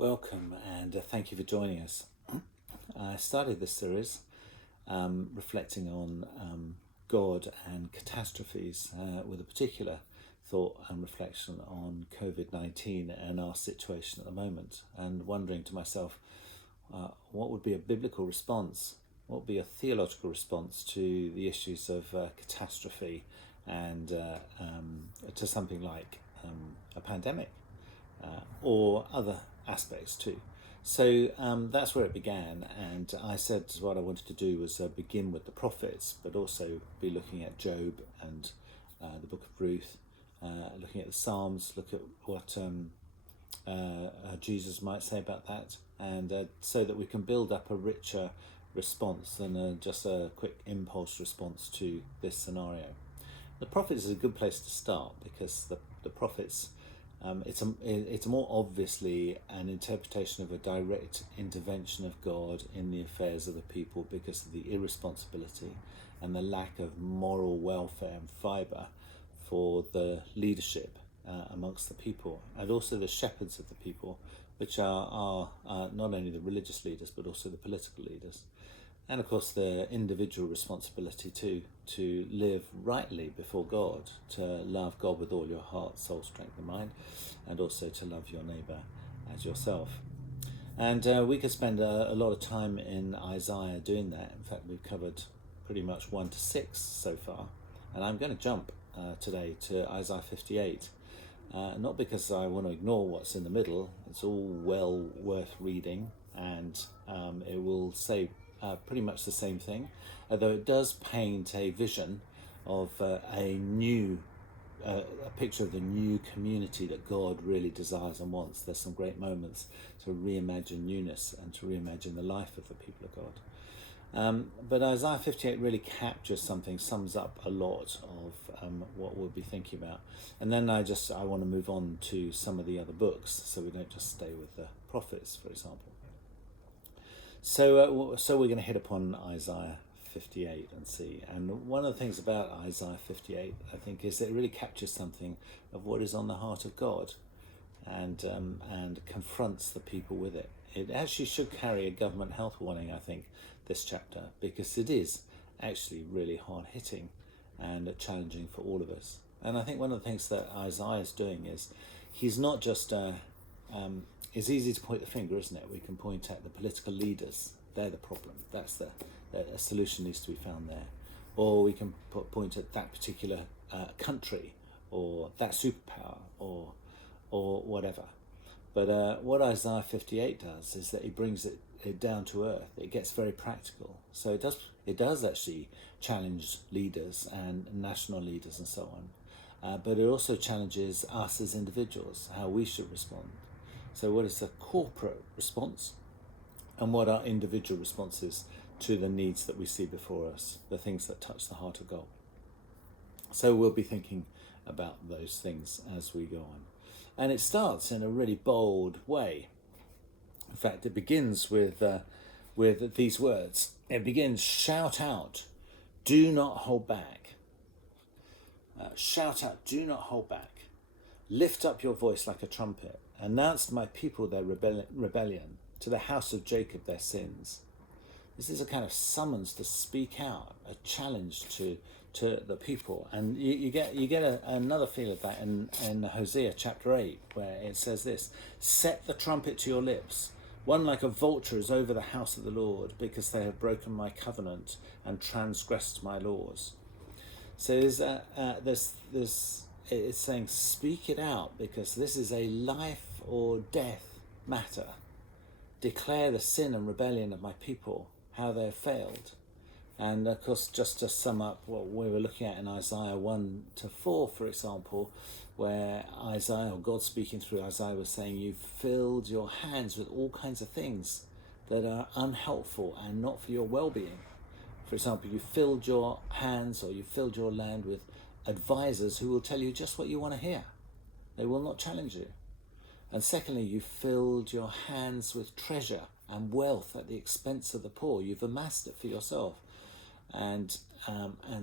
Welcome and thank you for joining us. I started this series reflecting on God and catastrophes with a particular thought and reflection on COVID-19 and our situation at the moment, and wondering to myself what would be a biblical response, what would be a theological response to the issues of catastrophe and to something like a pandemic or other aspects too. So that's where it began, and I said what I wanted to do was begin with the prophets, but also be looking at Job and the book of Ruth, looking at the Psalms, look at what Jesus might say about that, and so that we can build up a richer response than just a quick impulse response to this scenario. The prophets is a good place to start because the prophets, it's more obviously an interpretation of a direct intervention of God in the affairs of the people because of the irresponsibility and the lack of moral welfare and fibre for the leadership amongst the people, and also the shepherds of the people, which are not only the religious leaders but also the political leaders. And of course the individual responsibility too, to live rightly before God, to love God with all your heart, soul, strength and mind, and also to love your neighbour as yourself. And we could spend a lot of time in Isaiah doing that. In fact, we've covered pretty much 1 to 6 so far. And I'm going to jump today to Isaiah 58. Not because I want to ignore what's in the middle. It's all well worth reading, and it will say pretty much the same thing, although it does paint a vision of a picture of the new community that God really desires and wants. There's some great moments to reimagine newness and to reimagine the life of the people of God. But Isaiah 58 really captures something, sums up a lot of what we'll be thinking about. And then I want to move on to some of the other books, so we don't just stay with the prophets, for example. So we're going to hit upon Isaiah 58 and see. And one of the things about Isaiah 58, I think, is that it really captures something of what is on the heart of God, and confronts the people with it. It actually should carry a government health warning, I think, this chapter, because it is actually really hard-hitting and challenging for all of us. And I think one of the things that Isaiah is doing is he's not just it's easy to point the finger, isn't it? We can point at the political leaders. They're the problem. A solution needs to be found there. Or we can point at that particular country or that superpower or whatever. But what Isaiah 58 does is that he brings it down to earth. It gets very practical. So it does actually challenge leaders and national leaders and so on. But it also challenges us as individuals, how we should respond. So what is the corporate response, and what are individual responses to the needs that we see before us, the things that touch the heart of God? So we'll be thinking about those things as we go on. And it starts in a really bold way. In fact, it begins with these words. It begins, shout out, do not hold back. Shout out, do not hold back. Lift up your voice like a trumpet. Announce to my people their rebellion, to the house of Jacob their sins. This is a kind of summons to speak out, a challenge to the people. And you get another feel of that in Hosea chapter 8, where it says this: set the trumpet to your lips. One like a vulture is over the house of the Lord, because they have broken my covenant and transgressed my laws. So it's saying, speak it out, because this is a life or death matter. Declare the sin and rebellion of my people, how they have failed. And of course, just to sum up what we were looking at in Isaiah 1 to 4, for example, where Isaiah, or God speaking through Isaiah, was saying, you've filled your hands with all kinds of things that are unhelpful and not for your well-being. For example, you filled your hands, or you filled your land with advisors who will tell you just what you want to hear. They will not challenge you. And secondly, you filled your hands with treasure and wealth at the expense of the poor. You've amassed it for yourself, and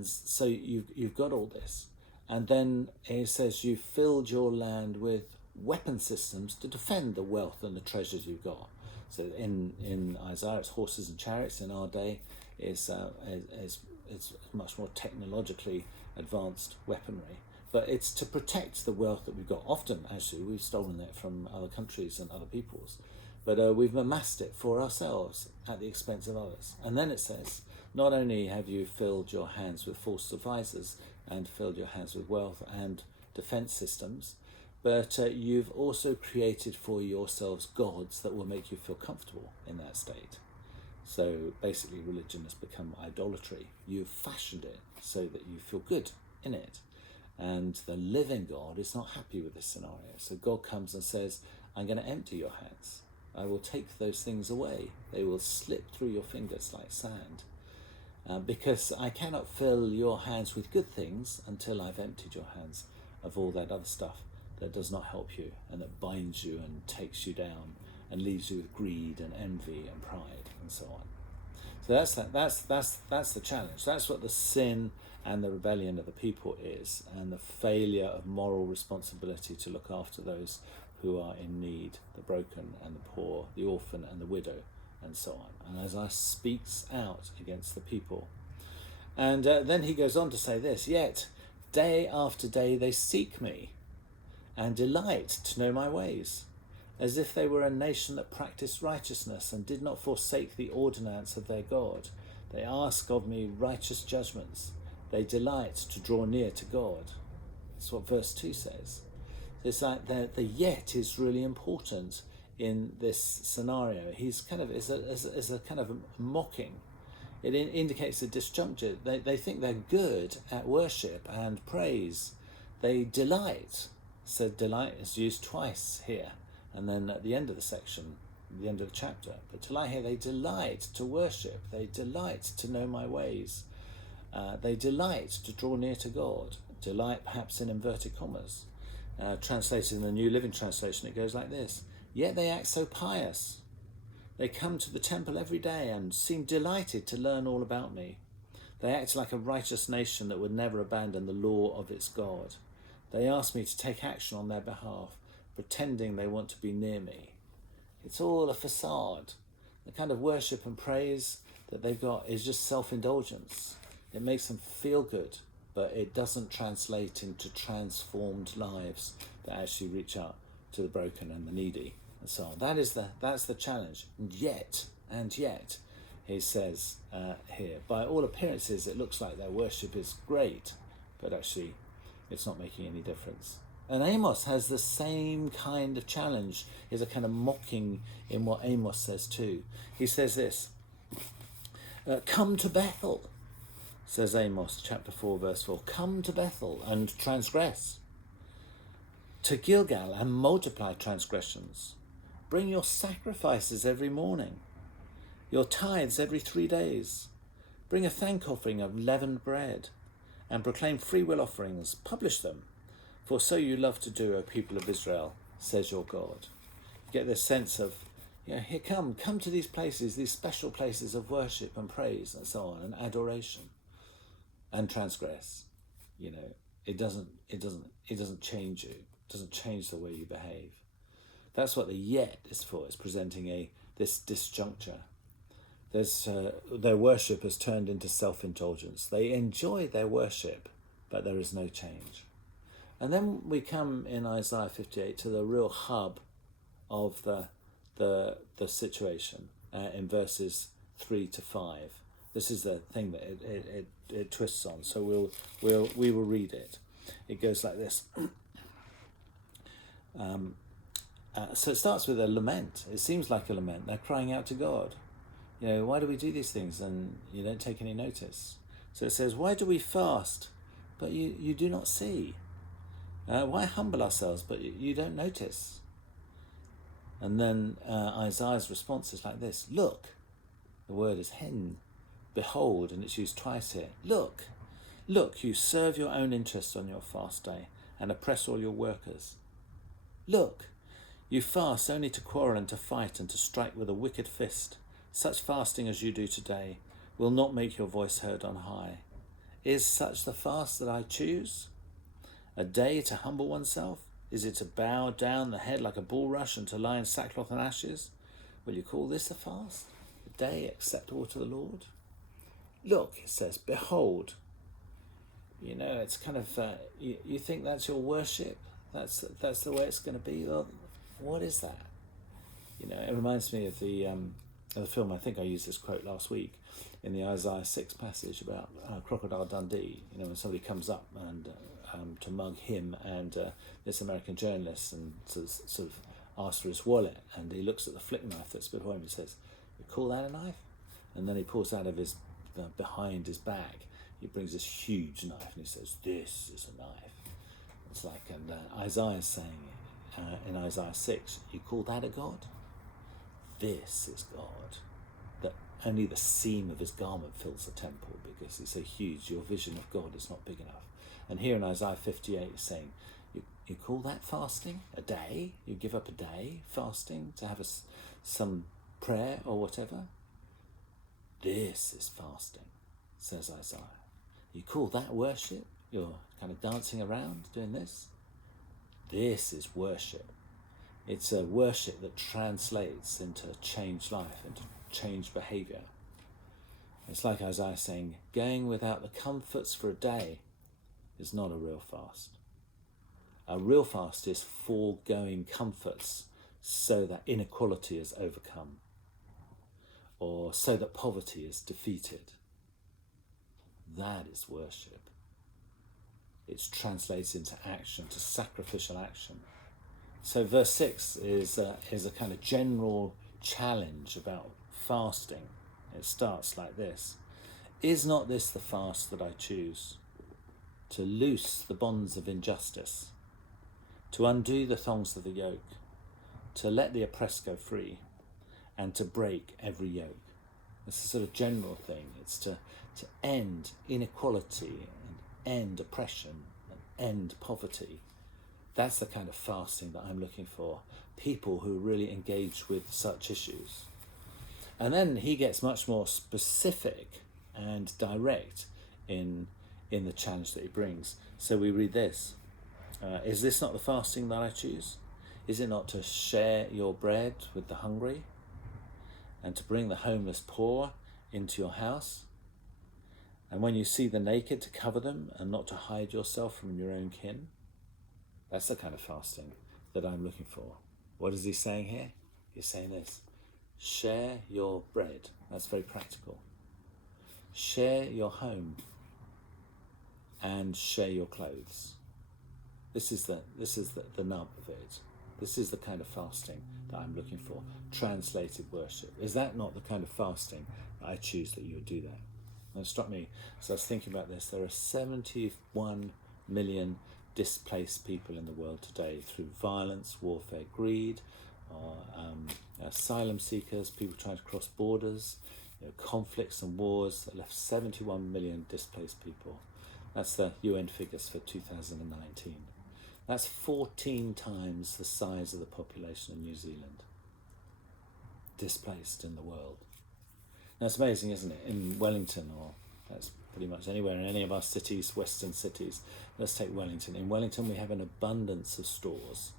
so you've got all this. And then it says you filled your land with weapon systems to defend the wealth and the treasures you've got. So in Isaiah, it's horses and chariots. In our day, it's much more technologically advanced weaponry. But it's to protect the wealth that we've got. Often, actually, we've stolen it from other countries and other peoples. But we've amassed it for ourselves at the expense of others. And then it says, not only have you filled your hands with false advisors and filled your hands with wealth and defense systems, but you've also created for yourselves gods that will make you feel comfortable in that state. So basically religion has become idolatry. You've fashioned it so that you feel good in it. And the living God is not happy with this scenario. So God comes and says, I'm going to empty your hands. I will take those things away. They will slip through your fingers like sand. Because I cannot fill your hands with good things until I've emptied your hands of all that other stuff that does not help you and that binds you and takes you down and leaves you with greed and envy and pride and so on. So that's the challenge. That's what the sin and the rebellion of the people is, and the failure of moral responsibility to look after those who are in need, the broken and the poor, the orphan and the widow, and so on. And Isaiah speaks out against the people. And then he goes on to say this, yet day after day they seek me and delight to know my ways, as if they were a nation that practiced righteousness and did not forsake the ordinance of their God. They ask of me righteous judgments. They delight to draw near to God. That's what verse 2 says. So it's like the yet is really important in this scenario. He's kind of is a kind of a mocking. It indicates a disjuncture. They think they're good at worship and praise. They delight. So delight is used twice here, and then at the end of the section, the end of the chapter. But delight here, they delight to worship. They delight to know my ways. They delight to draw near to God. Delight, perhaps in inverted commas. Translated in the New Living Translation, it goes like this. Yet they act so pious. They come to the temple every day and seem delighted to learn all about me. They act like a righteous nation that would never abandon the law of its God. They ask me to take action on their behalf, pretending they want to be near me. It's all a facade. The kind of worship and praise that they've got is just self-indulgence. It makes them feel good, but it doesn't translate into transformed lives that actually reach out to the broken and the needy and so on. That's the challenge. And yet, he says here, by all appearances, it looks like their worship is great, but actually it's not making any difference. And Amos has the same kind of challenge. There's a kind of mocking in what Amos says too. He says this, come to Bethel, says Amos chapter 4 verse 4. Come to Bethel and transgress. To Gilgal and multiply transgressions. Bring your sacrifices every morning, your tithes every 3 days. Bring a thank offering of leavened bread and proclaim freewill offerings. Publish them. For so you love to do, O people of Israel, says your God. You get this sense of, here come to these places, these special places of worship and praise and so on, and adoration, and transgress. It doesn't change you. It doesn't change the way you behave. That's what the yet is for. It's presenting this disjuncture. Their worship has turned into self-indulgence. They enjoy their worship, but there is no change. And then we come in Isaiah 58 to the real hub of the situation in verses 3 to 5. This is the thing that it twists on. So we will read it. It goes like this. So it starts with a lament. It seems like a lament. They're crying out to God. Why do we do these things? And you don't take any notice. So it says, why do we fast, but you do not see? Why humble ourselves, but you don't notice? And then Isaiah's response is like this. Look, the word is hen, behold, and it's used twice here. Look, you serve your own interests on your fast day and oppress all your workers. Look, you fast only to quarrel and to fight and to strike with a wicked fist. Such fasting as you do today will not make your voice heard on high. Is such the fast that I choose? A day to humble oneself, Is it to bow down the head like a bulrush and to lie in sackcloth and ashes? Will you call this a fast, a day acceptable to the Lord? Look, it says, behold. You know, it's kind of, you think that's your worship? That's the way it's going to be? Well, what is that? You know, it reminds me of the film, I think I used this quote last week, in the Isaiah 6 passage about Crocodile Dundee. You know, when somebody comes up and to mug him and this American journalist and sort of asks for his wallet, and he looks at the flick knife that's before him and says, "You call that a knife?" And then he pulls out of his behind his bag, he brings this huge knife and he says, "This is a knife." It's like, and Isaiah's saying in Isaiah 6, "You call that a God? This is God." That only the seam of his garment fills the temple because it's so huge. Your vision of God is not big enough. And here in Isaiah 58, he's saying, you call that fasting? A day? You give up a day fasting to have some prayer or whatever? This is fasting, says Isaiah. You call that worship? You're kind of dancing around doing this? This is worship. It's a worship that translates into changed life, into changed behaviour. It's like Isaiah saying, going without the comforts for a day is not a real fast. A real fast is foregoing comforts so that inequality is overcome, or so that poverty is defeated. That is worship. It translates into action, to sacrificial action. So verse 6 is a kind of general challenge about fasting. It starts like this. Is not this the fast that I choose? To loose the bonds of injustice, to undo the thongs of the yoke, to let the oppressed go free, and to break every yoke. It's a sort of general thing. It's to end inequality and end oppression and end poverty. That's the kind of fasting that I'm looking for. People who really engage with such issues. And then he gets much more specific and direct in the challenge that he brings. So we read this. Is this not the fasting that I choose? Is it not to share your bread with the hungry and to bring the homeless poor into your house? And when you see the naked, to cover them and not to hide yourself from your own kin? That's the kind of fasting that I'm looking for. What is he saying here? He's saying this. Share your bread. That's very practical. Share your home and share your clothes. This is the nub of it. This is the kind of fasting that I'm looking for. Translated worship. Is that not the kind of fasting that I choose that you would do that? And it struck me, as I was thinking about this, there are 71 million displaced people in the world today through violence, warfare, greed, asylum seekers, people trying to cross borders, conflicts and wars that left 71 million displaced people. That's the UN figures for 2019. That's 14 times the size of the population of New Zealand displaced in the world. Now it's amazing, isn't it? In Wellington, or that's pretty much anywhere in any of our cities, western cities. Let's take Wellington. In Wellington we have an abundance of stores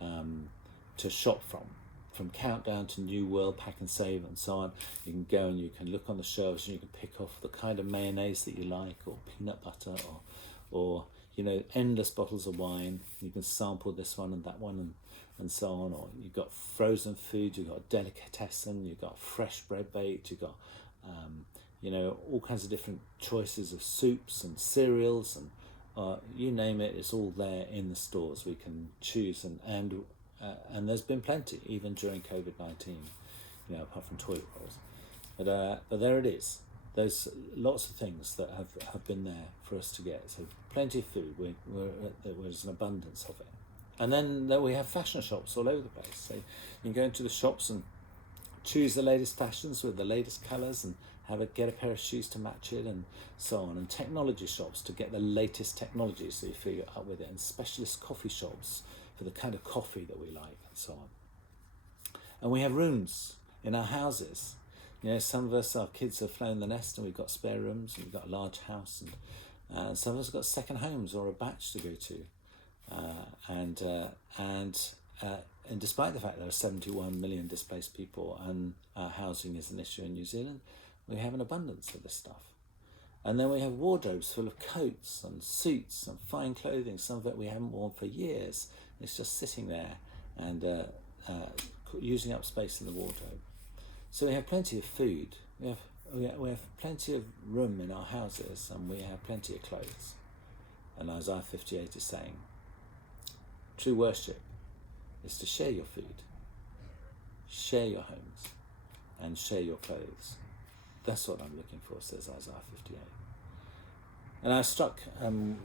to shop from Countdown to New World, Pack and Save and so on. You can go and you can look on the shelves and you can pick off the kind of mayonnaise that you like, or peanut butter, or endless bottles of wine. You can sample this one and that one and so on. Or you've got frozen food, you've got delicatessen, you've got fresh bread baked, you've got all kinds of different choices of soups and cereals and you name it, it's all there in the stores. We can choose and there's been plenty even during COVID-19, apart from toilet rolls. But there it is. There's lots of things that have been there for us to get. So plenty of food. There's an abundance of it. And then we have fashion shops all over the place. So you can go into the shops and choose the latest fashions with the latest colours and get a pair of shoes to match it and so on. And technology shops to get the latest technology so you figure out with it. And specialist coffee shops for the kind of coffee that we like and so on. And we have rooms in our houses. Some of us, our kids have flown the nest and we've got spare rooms and we've got a large house, and some of us have got second homes or a batch to go to. And despite the fact there are 71 million displaced people and housing is an issue in New Zealand, we have an abundance of this stuff. And then we have wardrobes full of coats and suits and fine clothing, some of it we haven't worn for years. It's just sitting there and using up space in the wardrobe. So we have plenty of food, we have plenty of room in our houses, and we have plenty of clothes. And Isaiah 58 is saying, true worship is to share your food, share your homes, and share your clothes. That's what I'm looking for, says Isaiah 58. And I was struck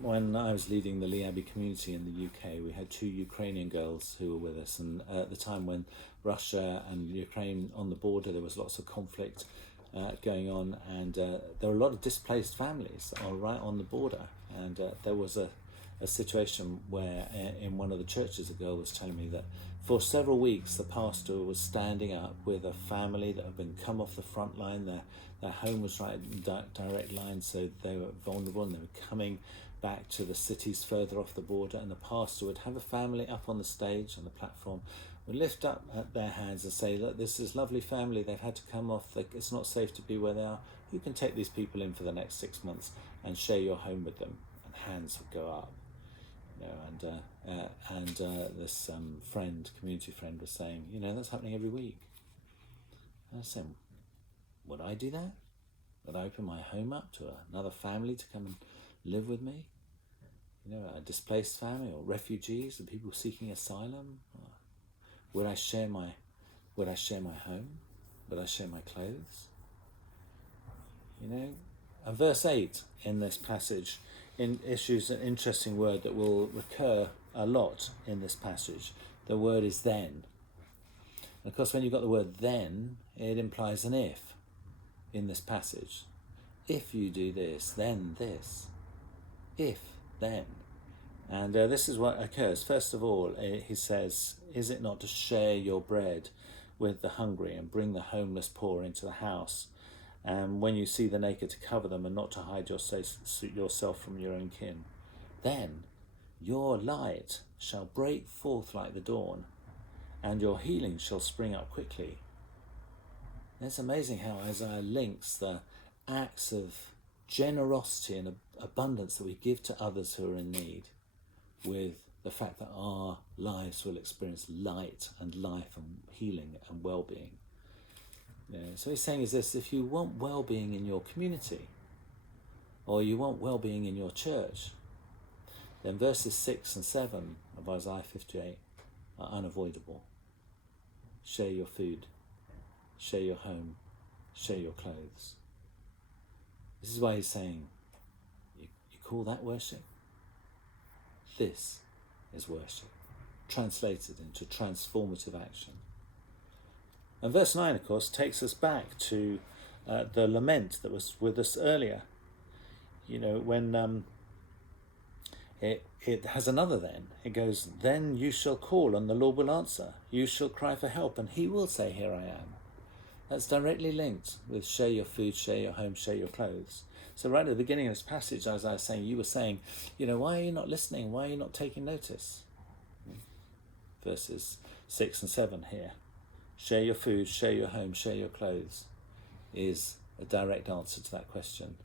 when I was leading the Lee Abbey community in the UK. We had 2 Ukrainian girls who were with us, and at the time when Russia and Ukraine on the border, there was lots of conflict going on, and there were a lot of displaced families right on the border. And there was a situation where in one of the churches, a girl was telling me that for several weeks the pastor was standing up with a family that had been come off the front line. Their home was right in direct line, so they were vulnerable, and they were coming back to the cities further off the border, and the pastor would have a family up on the stage, on the platform, would lift up their hands and say, look, this is a lovely family, they've had to come off, it's not safe to be where they are, who can take these people in for the next 6 months and share your home with them? And hands would go up. This community friend was saying, that's happening every week. And I was saying, would I do that? Would I open my home up to another family to come and live with me? A displaced family, or refugees, or people seeking asylum? Would I share my home? Would I share my clothes? And verse 8 in this passage issues an interesting word that will recur a lot in this passage. The word is then. And of course, when you've got the word then, it implies an if in this passage. If you do this, then this. If, then. And this is what occurs. First of all, he says, is it not to share your bread with the hungry and bring the homeless poor into the house? And when you see the naked, to cover them, and not to hide yourself from your own kin. Then your light shall break forth like the dawn, and your healing shall spring up quickly. And it's amazing how Isaiah links the acts of generosity and abundance that we give to others who are in need with the fact that our lives will experience light and life and healing and well-being. So he's saying is this: if you want well-being in your community, or you want well-being in your church, then verses 6 and 7 of Isaiah 58 are unavoidable. Share your food, share your home, share your clothes. This is why he's saying, you call that worship? This is worship, translated into transformative action. And verse 9, of course, takes us back to the lament that was with us earlier. When it has another then. It goes, then you shall call and the Lord will answer. You shall cry for help and he will say, here I am. That's directly linked with share your food, share your home, share your clothes. So right at the beginning of this passage, as I was saying, you were saying, why are you not listening? Why are you not taking notice? Verses 6 and 7 here. Share your food, share your home, share your clothes is a direct answer to that question.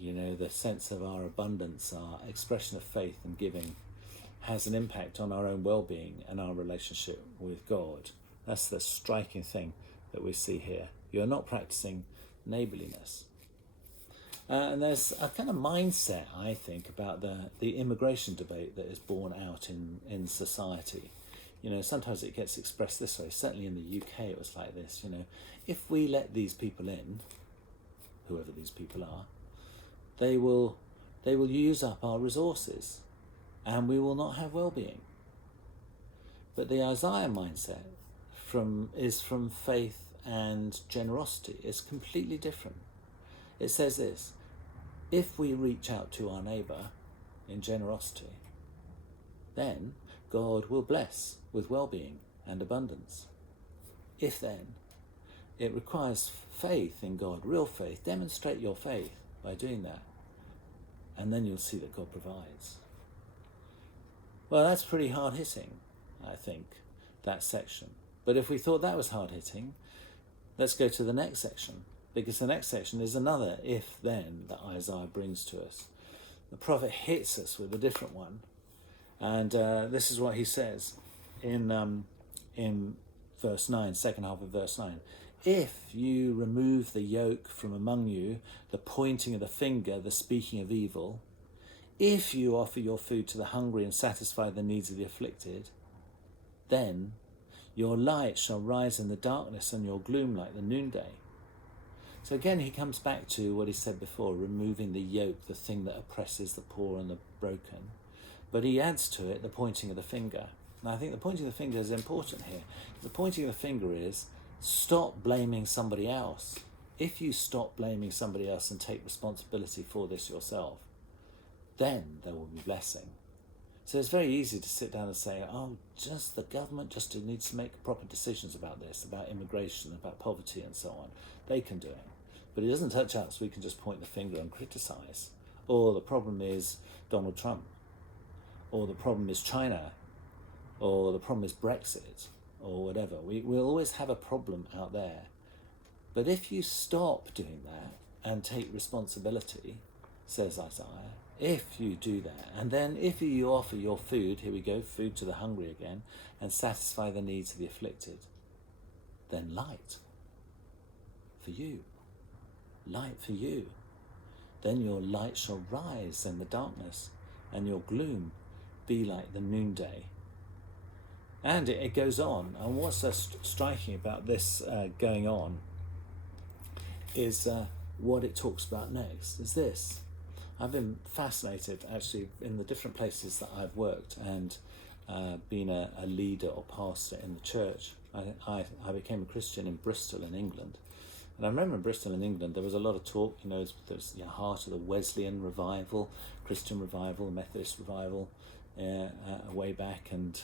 The sense of our abundance, our expression of faith and giving has an impact on our own well-being and our relationship with God. That's the striking thing that we see here. You're not practicing neighbourliness. And there's a kind of mindset, I think, about the immigration debate that is borne out in society. Sometimes it gets expressed this way. Certainly in the UK it was like this, if we let these people in, whoever these people are, they will use up our resources and we will not have well-being. But the Isaiah mindset is from faith and generosity. It's completely different. It says this: if we reach out to our neighbour in generosity, then God will bless with well-being and abundance. If then, it requires faith in God, real faith. Demonstrate your faith by doing that, and then you'll see that God provides. Well, that's pretty hard hitting, I think, that section. But if we thought that was hard hitting, let's go to the next section, because the next section is another if-then that Isaiah brings to us. The prophet hits us with a different one, and this is what he says in verse 9, second half of verse 9. If you remove the yoke from among you, the pointing of the finger, the speaking of evil, if you offer your food to the hungry and satisfy the needs of the afflicted, then your light shall rise in the darkness and your gloom like the noonday. So again, he comes back to what he said before, removing the yoke, the thing that oppresses the poor and the broken. But he adds to it the pointing of the finger. And I think the pointing of the finger is important here. The pointing of the finger is, stop blaming somebody else. If you stop blaming somebody else and take responsibility for this yourself, then there will be blessing. So it's very easy to sit down and say, oh, just the government just needs to make proper decisions about this, about immigration, about poverty and so on. They can do it. But it doesn't touch us. We can just point the finger and criticize. Or the problem is Donald Trump. Or the problem is China. Or the problem is Brexit. Or whatever. We'll always have a problem out there. But if you stop doing that and take responsibility, says Isaiah, if you do that, and then if you offer your food, here we go, food to the hungry again, and satisfy the needs of the afflicted, then light for you. Light for you. Then your light shall rise in the darkness, and your gloom be like the noonday. And it goes on, and what's so striking about this going on is what it talks about next, is this. I've been fascinated, actually, in the different places that I've worked and been a leader or pastor in the church. I became a Christian in Bristol in England. And I remember in Bristol in England, there was a lot of talk, there's the heart of the Wesleyan revival, Christian revival, Methodist revival, way back. And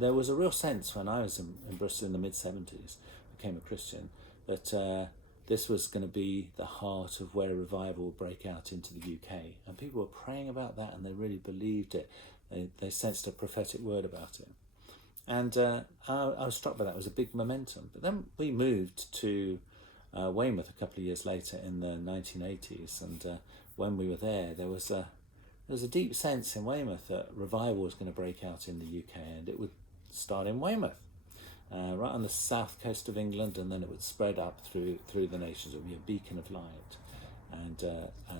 there was a real sense when I was in Bristol in the mid-70s, became a Christian, that this was going to be the heart of where a revival would break out into the UK. And people were praying about that, and they really believed it. They sensed a prophetic word about it. And I was struck by that. It was a big momentum. But then we moved to Weymouth a couple of years later in the 1980s. And when we were there was a deep sense in Weymouth that revival was going to break out in the UK, and it would start in Weymouth. Right on the south coast of England, and then it would spread up through the nations. It would be a beacon of light, and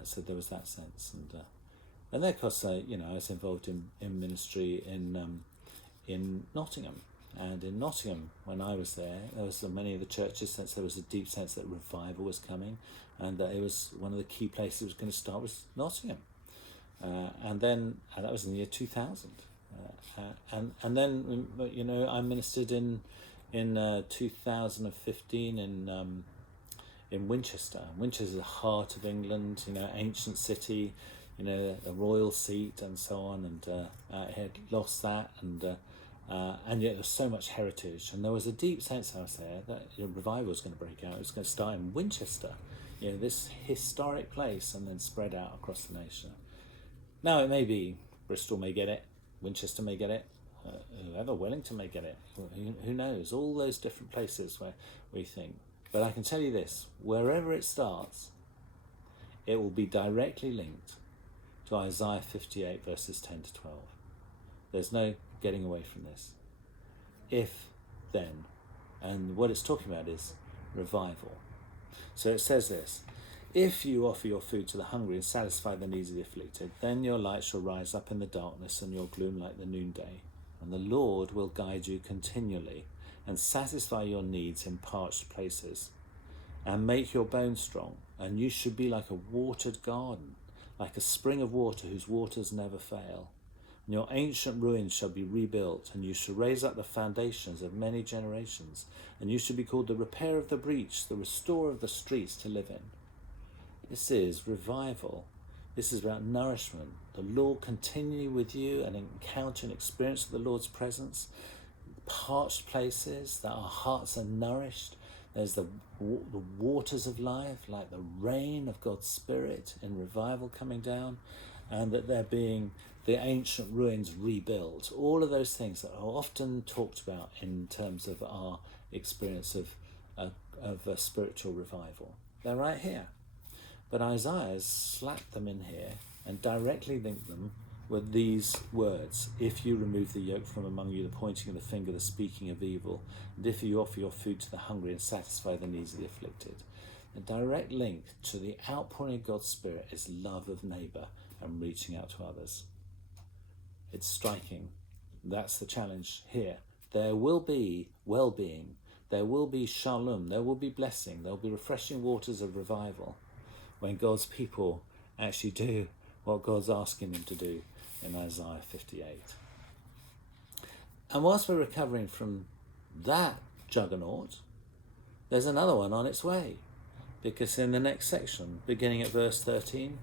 so there was that sense. And then, of course, I was involved in ministry in Nottingham, and in Nottingham when I was there was many of the churches, since there was a deep sense that revival was coming, and that it was one of the key places it was going to start was Nottingham, and that was in the year 2000. And then I ministered in 2015 in Winchester. Winchester is the heart of England, ancient city, the royal seat and so on. And I had lost that, and yet there's so much heritage. And there was a deep sense I was there that revival was going to break out. It was going to start in Winchester, this historic place, and then spread out across the nation. Now it may be Bristol may get it. Winchester may get it, whoever, Wellington may get it, who knows, all those different places where we think. But I can tell you this, wherever it starts, it will be directly linked to Isaiah 58 verses 10 to 12. There's no getting away from this. If, then, and what it's talking about is revival. So it says this, if you offer your food to the hungry and satisfy the needs of the afflicted, then your light shall rise up in the darkness and your gloom like the noonday. And the Lord will guide you continually and satisfy your needs in parched places and make your bones strong. And you should be like a watered garden, like a spring of water whose waters never fail. And your ancient ruins shall be rebuilt, and you shall raise up the foundations of many generations. And you shall be called the repairer of the breach, the restorer of the streets to live in. This is revival. This is about nourishment. The Lord continue with you and encounter and experience the Lord's presence. Parched places, that our hearts are nourished. There's the waters of life, like the rain of God's Spirit in revival coming down, and that they're being the ancient ruins rebuilt, all of those things that are often talked about in terms of our experience of a spiritual revival. They're right here. But Isaiah's slapped them in here and directly linked them with these words: if you remove the yoke from among you, the pointing of the finger, the speaking of evil, and if you offer your food to the hungry and satisfy the needs of the afflicted. The direct link to the outpouring of God's Spirit is love of neighbour and reaching out to others. It's striking. That's the challenge here. There will be well-being, there will be shalom, there will be blessing, there will be refreshing waters of revival when God's people actually do what God's asking them to do in Isaiah 58. And whilst we're recovering from that juggernaut, there's another one on its way. Because in the next section, beginning at verse 13,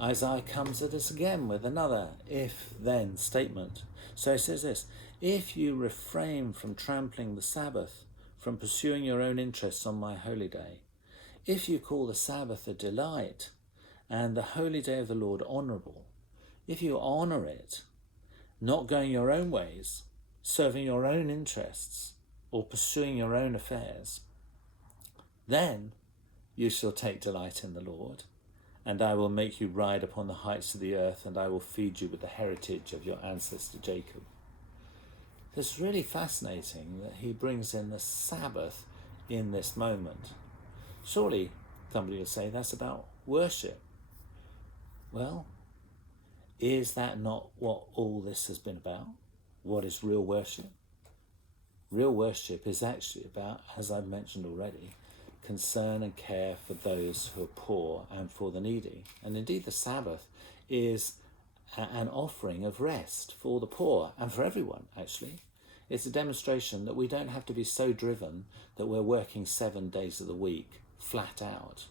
Isaiah comes at us again with another if-then statement. So he says this: if you refrain from trampling the Sabbath, from pursuing your own interests on my holy day, if you call the Sabbath a delight and the holy day of the Lord honourable, if you honour it, not going your own ways, serving your own interests, or pursuing your own affairs, then you shall take delight in the Lord, and I will make you ride upon the heights of the earth, and I will feed you with the heritage of your ancestor Jacob. It's really fascinating that he brings in the Sabbath in this moment. Surely, somebody will say, that's about worship. Well, is that not what all this has been about? What is real worship? Real worship is actually about, as I've mentioned already, concern and care for those who are poor and for the needy. And indeed the Sabbath is an offering of rest for the poor and for everyone, actually. It's a demonstration that we don't have to be so driven that we're working 7 days of the week flat out.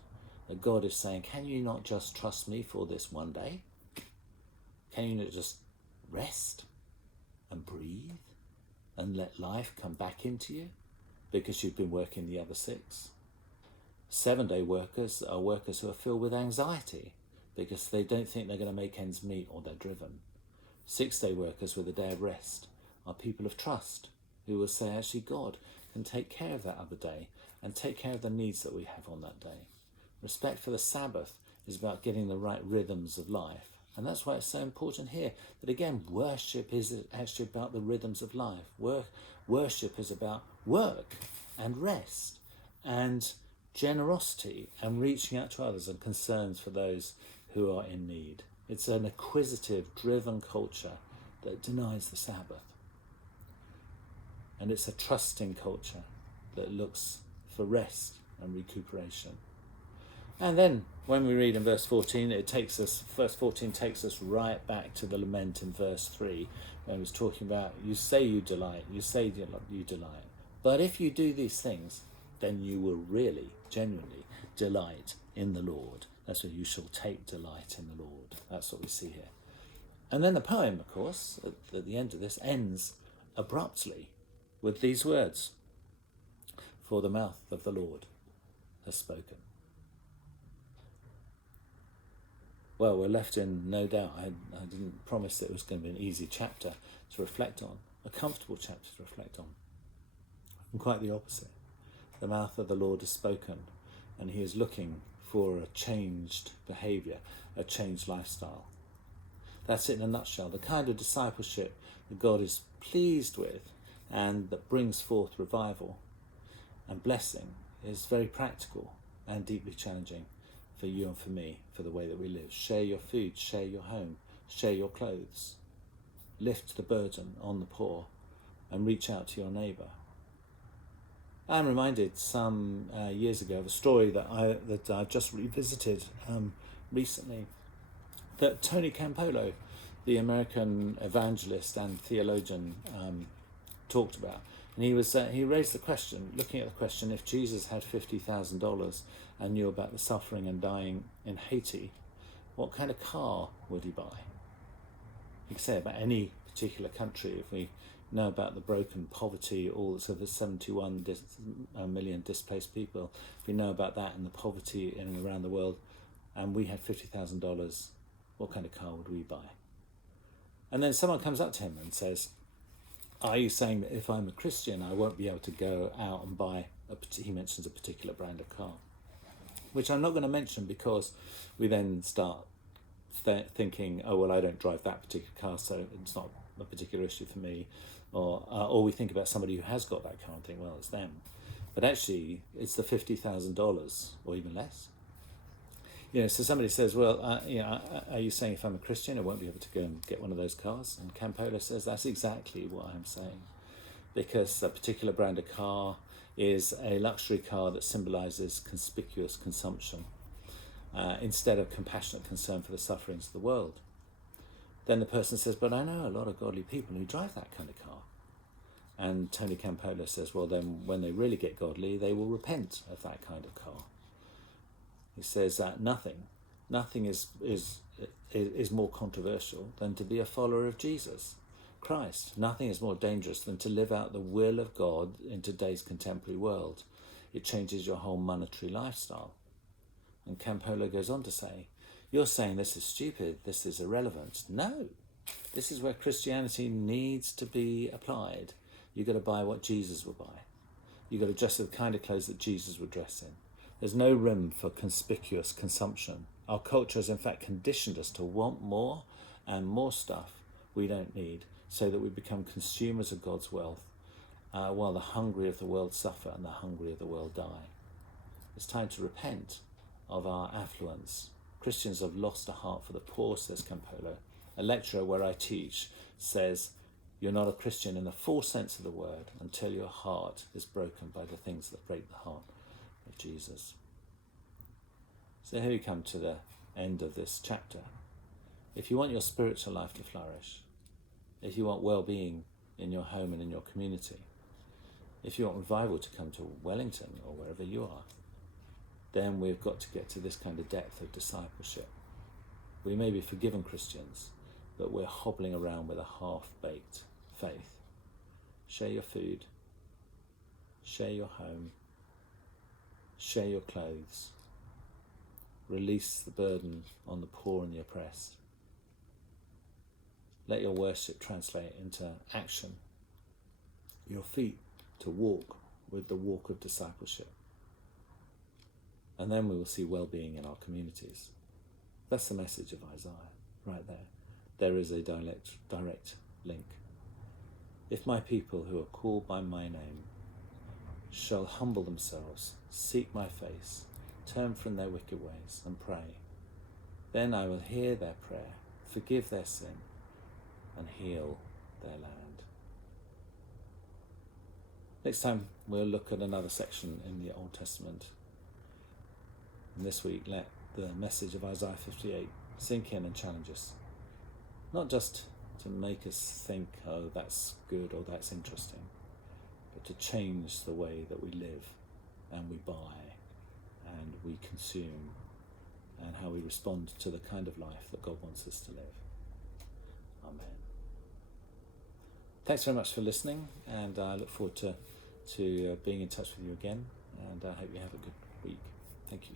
That God is saying, can you not just trust me for this one day? Can you not just rest and breathe and let life come back into you because you've been working the other 6? 7-day workers are workers who are filled with anxiety because they don't think they're going to make ends meet or they're driven. 6-day workers with a day of rest are people of trust who will say, actually, God can take care of that other day and take care of the needs that we have on that day. Respect for the Sabbath is about getting the right rhythms of life. And that's why it's so important here that, again, worship is actually about the rhythms of life. Worship is about work and rest and generosity and reaching out to others and concerns for those who are in need. It's an acquisitive, driven culture that denies the Sabbath. And it's a trusting culture that looks for rest and recuperation. And then when we read in verse 14, verse 14 takes us right back to the lament in verse 3, when it was talking about, you say you delight, you delight. But if you do these things, then you will really, genuinely delight in the Lord. That's what you shall take delight in the Lord. That's what we see here. And then the poem, of course, at the end of this, ends abruptly with these words: for the mouth of the Lord has spoken. Well, we're left in no doubt. I didn't promise that it was going to be an easy chapter to reflect on, a comfortable chapter to reflect on. And quite the opposite. The mouth of the Lord has spoken, and he is looking for a changed behaviour, a changed lifestyle. That's it in a nutshell. The kind of discipleship that God is pleased with and that brings forth revival and blessing is very practical and deeply challenging for you and for me, for the way that we live. Share your food, share your home, share your clothes. Lift the burden on the poor and reach out to your neighbour. I'm reminded some years ago of a story that I've just revisited recently, that Tony Campolo, the American evangelist and theologian, talked about. And he raised the question, looking at the question, if Jesus had $50,000 and knew about the suffering and dying in Haiti, what kind of car would he buy? You could say about any particular country, if we know about the broken poverty, all sort of 71 million displaced people, if we know about that and the poverty in and around the world, and we had $50,000, what kind of car would we buy? And then someone comes up to him and says, are you saying that if I'm a Christian, I won't be able to go out and buy, he mentions a particular brand of car, which I'm not going to mention because we then start thinking, oh, well, I don't drive that particular car, so it's not a particular issue for me. Or we think about somebody who has got that car and think, well, it's them. But actually, it's the $50,000 or even less. So somebody says, well, are you saying if I'm a Christian, I won't be able to go and get one of those cars? And Campolo says, that's exactly what I'm saying. Because a particular brand of car is a luxury car that symbolises conspicuous consumption instead of compassionate concern for the sufferings of the world. Then the person says, but I know a lot of godly people who drive that kind of car. And Tony Campolo says, well, then when they really get godly, they will repent of that kind of car. He says that nothing is more controversial than to be a follower of Jesus Christ. Nothing is more dangerous than to live out the will of God in today's contemporary world. It changes your whole monetary lifestyle. And Campolo goes on to say, you're saying this is stupid, this is irrelevant. No, this is where Christianity needs to be applied. You've got to buy what Jesus would buy. You've got to dress in the kind of clothes that Jesus would dress in. There's no room for conspicuous consumption. Our culture has in fact conditioned us to want more and more stuff we don't need so that we become consumers of God's wealth while the hungry of the world suffer and the hungry of the world die. It's time to repent of our affluence. Christians have lost a heart for the poor, says Campolo. A lecturer where I teach says, you're not a Christian in the full sense of the word until your heart is broken by the things that break the heart of Jesus. So here we come to the end of this chapter. If you want your spiritual life to flourish, if you want well-being in your home and in your community, if you want revival to come to Wellington or wherever you are, then we've got to get to this kind of depth of discipleship. We may be forgiven Christians, but we're hobbling around with a half-baked faith. Share your food, share your home, share your clothes, release the burden on the poor and the oppressed. Let your worship translate into action, your feet to walk with the walk of discipleship. And then we will see well-being in our communities. That's the message of Isaiah, right there. There is a direct link. If my people who are called by my name shall humble themselves, seek my face, turn from their wicked ways and pray, then I will hear their prayer, forgive their sin, and heal their land. Next time we'll look at another section in the Old Testament. And this week, let the message of Isaiah 58 sink in and challenge us. Not just to make us think, oh, that's good or that's interesting, but to change the way that we live and we buy and we consume and how we respond to the kind of life that God wants us to live. Amen. Thanks very much for listening, and I look forward to being in touch with you again, and I hope you have a good week. Thank you.